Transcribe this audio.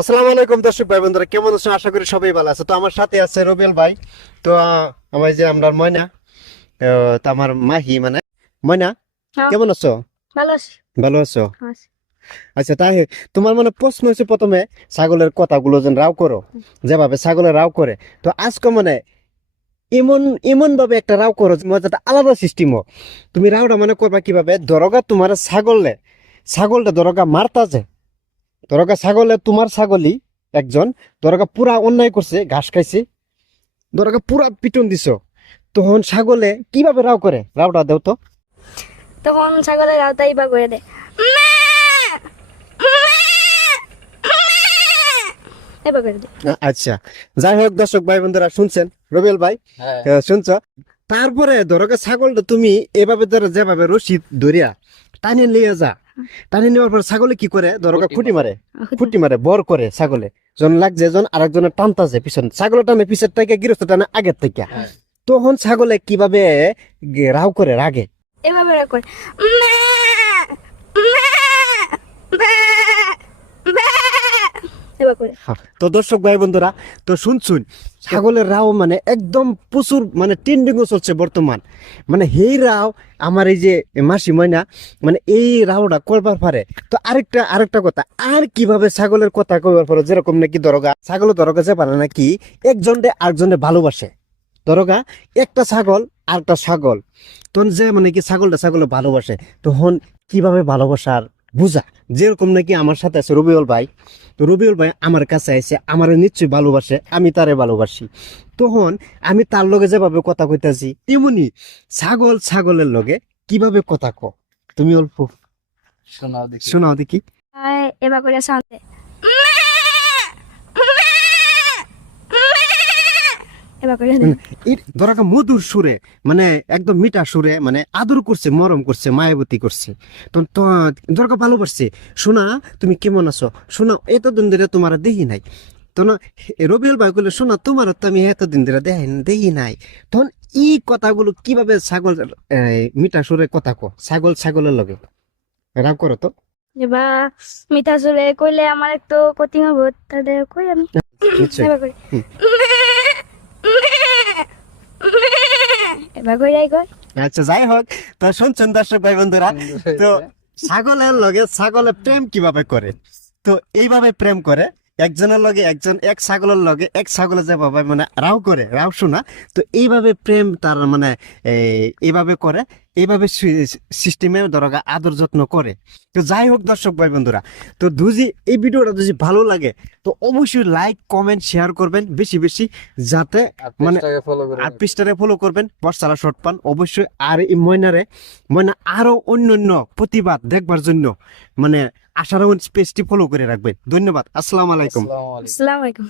আসসালামু আলাইকুম দর্শক ভাই বন্ধুরা, কেমন আছেন? আশা করি সবাই ভালো আছে। তো আমার সাথে আছে রবিউল ভাই। তো আমার যে আমরা ময়না, তো আমার মাহি মানে ময়না, হ্যাঁ, কেমন আছো? ভালো আছি। ভালো আছো? আছি। আচ্ছা, তাই তোমার মানে প্রশ্ন হচ্ছে প্রথমে ছাগলের কথাগুলো যেন রাও করো, যেভাবে ছাগলের রাও করে। তো আজকে মানে এমন এমন ভাবে একটা রাও করো মজাটা আলাদা সিস্টেম। তুমি রাওটা মানে করবা কিভাবে? দরগা তোমার ছাগলটা দরগা মারতাছে, দরগা ছাগলে তোমার ছাগলই একজন দরগা পুরা অন্যায় করছে, ঘাস খাইছে, দরগা পুরা পিটন দিছ, তখন ছাগলে কিভাবে রাও করে? রাওটা দেও তো। তখন ছাগলের আওতাই বা করে দেয়, এবার করে দেয়। আচ্ছা, যাই হোক দর্শক ভাই বন্ধুরা, শুনছেন রবিউল ভাই? শুনছ? তারপরে দরগা ছাগলটা তুমি এভাবে ধরে যেভাবে রশি ধরিয়া টানে নিয়ে যা, টানে নেওয়ার পর ছাগলে কি করে? দরগা খুঁটি মারে বর করে ছাগলে, জন লাগছে জন আরেকজনের টানতাছে পিছন, ছাগল টানে পিছের থেকে, গৃহস্থ টানে আগের থেকে। তখন ছাগলে কিভাবে রাও করে রাগে? এভাবে ওরা করে, এবার করে। তো দর্শক ভাই বন্ধুরা, তো শুনছুন ছাগলের রাও মানে একদম প্রচুর মানে ট্রেন্ডিং চলছে বর্তমান। মানে এই রাও আমার এই যে মাসি ময়না মানে এই রাওটা করবার পারে। তো আরেকটা কথা, আর কিভাবে ছাগলের কথা কইবার পারে? যেরকম নাকি ছাগলের দরগা যে পারে নাকি একজনকে আরেকজনে ভালোবাসে। দরগা একটা ছাগল আর একটা ছাগল, তখন যে মানে কি ছাগলে ভালোবাসে, তখন কিভাবে ভালোবাসার বুঝা? যেরকম নাকি আমার সাথে আছে রবিউল ভাই, তো রবিউল ভাই আমার কাছে আছে, আমার নিশ্চয়ই ভালোবাসে, আমি তারে ভালোবাসি। তখন আমি তার লগে যেভাবে কথা কইতাছি, তেমনি ছাগলের লগে কিভাবে কথা তুমি অল্প শোনাও দেখি। এবার করে সাউন্ড এবার করে দেয়। এই ধরাকা মধুর সুরে, মানে একদম মিঠা সুরে, মানে আদর করছে, মরম করছে, মায়াবতী করছে। তো তো ধরাকা ভালোবাসছে। শোনা, তুমি কেমন আছো? শোনা, এতদিন ধরে তোমার দেখি নাই। তো না, রবিউল ভাই বলে, শোনা, তোমার তো আমি এতদিন ধরে দেখি নাই। তখন এই কথাগুলো কিভাবে মিঠা সুরে কথা ছাগলের লগে রাগ করো তো। এবার মিঠা সুরে কইলে আমার একটু কঠিন হবো, তাদের কই আমি নিশ্চয়ই। এবার করে, হুম। এবার করে কই। আচ্ছা, যাই হোক, তো শুনছেন দর্শক ভাই বন্ধুরা, তো ছাগলের লগে ছাগলে প্রেম কিভাবে করে? তো এইভাবে প্রেম করে, একজনের লগে একজন, এক ছাগলের লগে এক ছাগলে যেভাবে মানে রাও করে, রাও শোনা, তো এইভাবে প্রেম তার মানে এইভাবে করে, এইভাবে সিস্টেমে দরগা আদর যত্ন করে। তো যাই হোক দর্শক ভাই বন্ধুরা, তো এই ভিডিওটা যদি ভালো লাগে তো অবশ্যই লাইক কমেন্ট শেয়ার করবেন বেশি বেশি, যাতে মানে আর পৃষ্ঠারে ফলো করবেন, বর্ষারা শর্ট পান অবশ্যই। আর এই ময়না আরো অন্যান্য প্রতিবাদ দেখবার জন্য মানে আশারাউন্ড পেজটি ফলো করে রাখবেন। ধন্যবাদ। আসসালামু আলাইকুম। আসসালামু আলাইকুম।